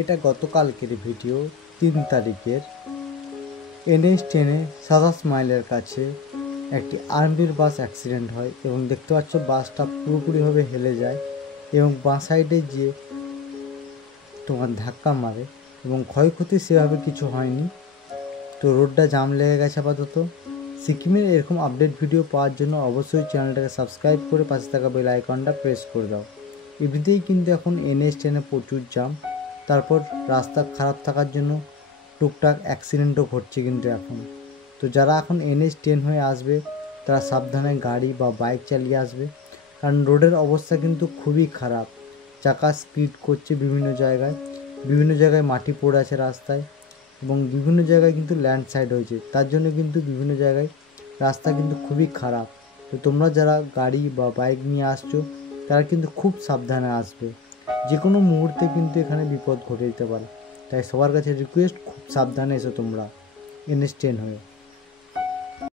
এটা গতকালকের ভিডিও 3 তারিখের। NH10-এ 27 মাইলের কাছে একটি আর্মির বাস অ্যাক্সিডেন্ট হয় এবং দেখতে পাচ্ছ বাসটা পুরোপুরিভাবে হেলে যায় এবং বাঁ সাইডে যে তোমার ধাক্কা মারে এবং ক্ষয়ক্ষতি সেভাবে কিছু হয়নি। তো রোডটা জাম লেগে গেছে আপাতত। সিকিমের এরকম আপডেট ভিডিও পাওয়ার জন্য অবশ্যই চ্যানেলটাকে সাবস্ক্রাইব করে পাশে থাকা বেল আইকনটা প্রেস করে দাও। এমনিতেই কিন্তু এখন NH10-এ প্রচুর জাম, তারপর রাস্তা খারাপ থাকার জন্য টুকটাক অ্যাক্সিডেন্টও ঘটছে কিন্তু এখন। তো যারা এখন NH10 হয়ে আসবে তারা সাবধানে গাড়ি বা বাইক চালিয়ে আসবে, কারণ রোডের অবস্থা কিন্তু খুবই খারাপ। চাকা স্কিড করছে বিভিন্ন জায়গায় মাটি পড়ে আছে রাস্তায় এবং বিভিন্ন জায়গায় কিন্তু ল্যান্ডস্লাইড হয়েছে, তার জন্য কিন্তু বিভিন্ন জায়গায় রাস্তা কিন্তু খুবই খারাপ। তো তোমরা যারা গাড়ি বা বাইক নিয়ে আসছো তারা কিন্তু খুব সাবধানে আসবে, যে কোনো মুহূর্তে কিন্তু এখানে বিপদ ঘটে যেতে পারে। তাই সবার কাছে রিকোয়েস্ট, খুব সাবধানে এসো তোমরা NH10 হয়ে।